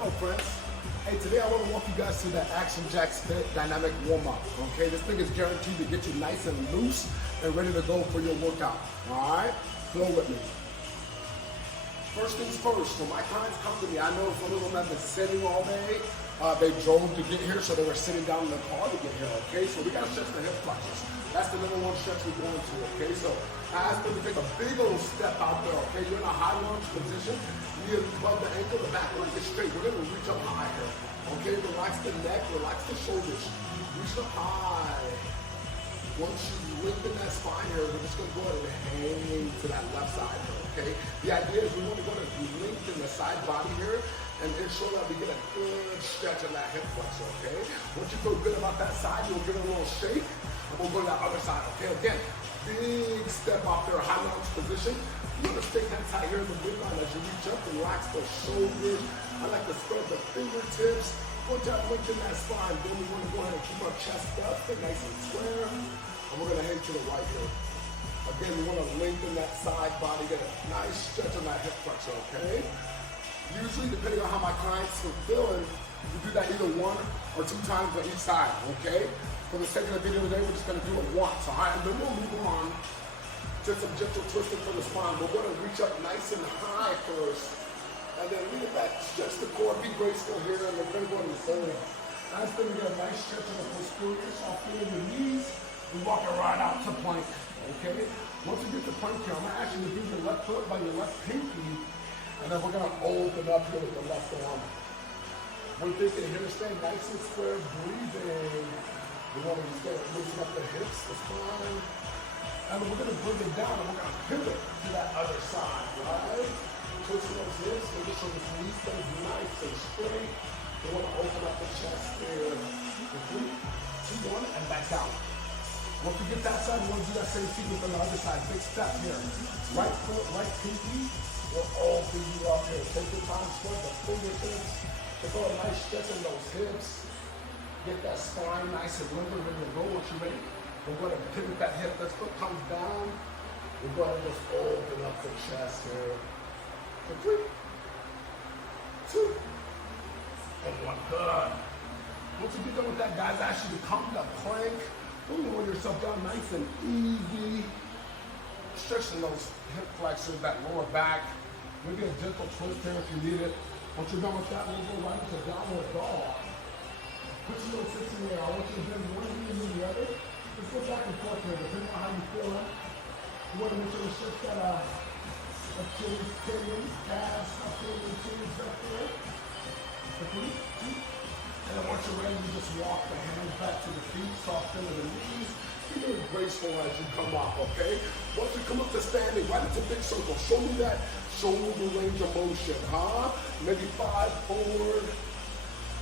Hello friends. Hey, today I want to walk you guys through that Action Jack Split Dynamic Warm-Up. Okay, this thing is guaranteed to get you nice and loose and ready to go for your workout. Alright? Flow with me. First things first, so my clients come to me. I know some of them have been sitting all day. They drove to get here, so they were sitting down in the car to get here, okay? So we got to stretch the hip flexors. That's the number one stretch we're going to, okay? So I ask them to take a big old step out there, okay? You're in a high lunge position. You above the ankle, the back leg is straight. We're going to reach up high here, okay? Relax the neck, relax the shoulders. Reach up high. Once you lengthen that spine here, we're just going to go ahead and hang to that left side here, okay? The idea is we want to go ahead and lengthen the side body here and ensure that we get a good stretch of that hip flexor, okay? Once you feel good about that side, you'll give it a little shake, and we'll go to that other side, okay? Again, big step off there, high lunge position. You want to stay that tight here in the midline as you reach up, relax the shoulders. I like to spread the fingertips. Once I lengthen that spine, then we want to go ahead and keep our chest up, stay nice and square. And we're going to hang to the right here. Again, we want to lengthen that side body, get a nice stretch on that hip flexor, okay? Usually, depending on how my clients are feeling, you do that either one or two times on each side, okay? For the sake of the video today, we're just going to do it once, all right? And then we'll move on to some gentle twisting for the spine. We're going to reach up nice and high first, and then lean it back, stretch the core, be graceful here, and then we're going to go to the third. Nice thing to get a nice stretch of the posterior, soft feeling your knees. We walk it right out to plank, okay? Once you get to plank here, I'm going to ask you to do your left foot by your left pinky, and then we're going to open up here with the left arm. We're thinking here, stay nice and square, breathing. We want to just get loosen up the hips, the spine. And we're going to bring it down, and we're going to pivot to that other side, right? Twisting those hips, making sure the knees stay nice and straight. We want to open up the chest here. 3, 2, 1, and back down. Once we get that side, we want to do that same sequence on the other side. Big step here. Right foot, right pinky. We'll open you up here. Take your time, spread the fingertips. Take a nice stretch in those hips. Get that spine nice and limber, ready to go. Once you're ready, we're going to pivot that hip. That foot comes down. We're going to just open up the chest here. 3, 2, and 1. Good. Once you get done with that, guys, I ask you to come to plank. Lower yourself down nice and easy. Stretching those hip flexors, that lower back. Maybe a gentle twist here if you need it. Once you're done with that, we'll go right into downward dog. Put your little sits in there. I want you to bend one knee and the other. Just go back and forth here, depending on how you feel it. You want to make sure to shift that Achilles tendons, calves, Achilles tendons up there. 3, 2. And then once you're ready, you just walk the hands back to the feet, soft into the knees. Be really graceful as you come up, okay? Once you come up to standing, right into big circle. Show me that shoulder range of motion, huh? Maybe 5 forward,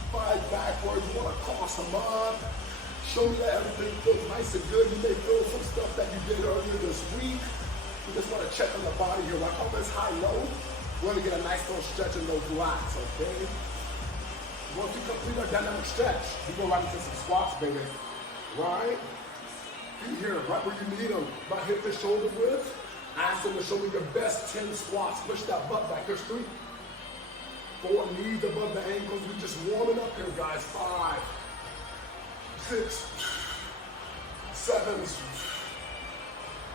5 backward. You want to cross them up. Show me that everything feels nice and good. You may feel some stuff that you did earlier this week. You just want to check on the body here. Like all this high-low, we want to get a nice little stretch in those lats, okay? Once you complete our dynamic stretch, we go right into some squats, baby. Right? Feet here, right where you need them. About hip to shoulder width. Ask them to show me your best 10 squats. Push that butt back. There's 3, 4, knees above the ankles. We're just warming up here, guys. 5, 6, 7,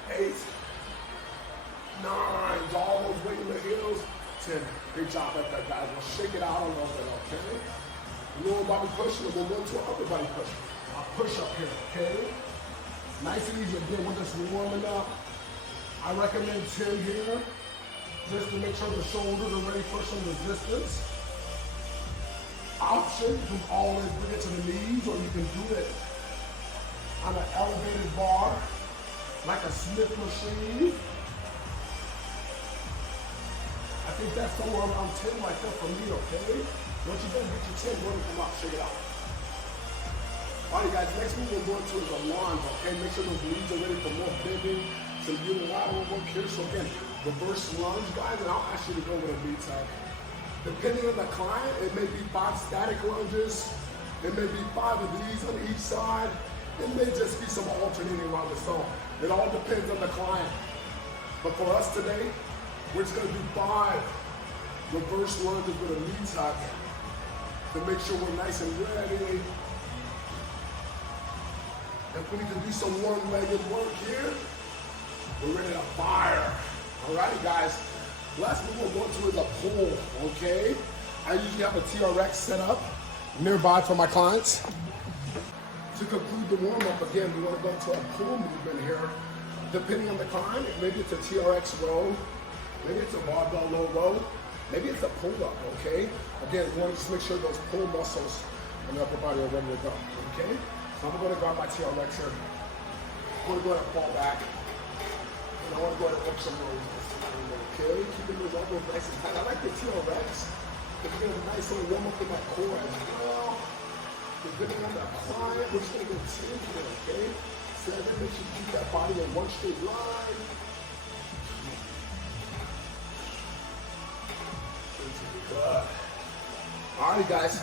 8, 9. All those weight in the heels. 10. Great job at that, guys. We'll shake it out a little bit, okay? Lower body push, and we'll go to our upper body push. I'll push up here, okay? Nice and easy. Again, we're just warming up. I recommend 10 here, just to make sure the shoulders are ready for some resistance. Option, you can always bring it to the knees, or you can do it on an elevated bar, like a Smith machine. I think that's somewhere around 10 right there for me, okay? Once you done get your 10, we're gonna come out, shake it out. All right, guys, next move we're going to is a lunge, okay? Make sure those knees are ready for more bending, some unilateral work here. So again, reverse lunge, guys, and I'll ask you to go with a knee tuck. Depending on the client, it may be 5 static lunges. It may be 5 of these on each side. It may just be some alternating lunges. So it all depends on the client. But for us today, we're just going to do 5 reverse lunges with a knee tuck. to make sure we're nice and ready. If we need to do some one-legged work here, we're ready to fire. Alrighty, guys. Last move we're going to is a pull, okay? I usually have a TRX set up nearby for my clients. To conclude the warm-up, again, we want to go into a pull movement here. Depending on the client, maybe it's a TRX row, maybe it's a barbell low row, maybe it's a pull-up, okay? Again, we want to just make sure those pull muscles in the upper body are ready to go, okay? So I'm going to grab my TRX here. I'm going to go ahead and fall back. And I want to go ahead and work some rows. Okay, keeping those elbows nice and tight. I like the TRX. It's getting a nice little warm up in my core as well. Depending on the client, we're just going to go 10 here, okay? 7, make sure you keep that body in one straight line. Good. Alright, guys.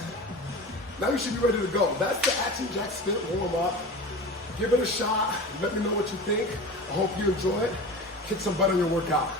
Now you should be ready to go. That's the Action Jack Spit warm up. Give it a shot. Let me know what you think. I hope you enjoy it. Kick some butt on your workout.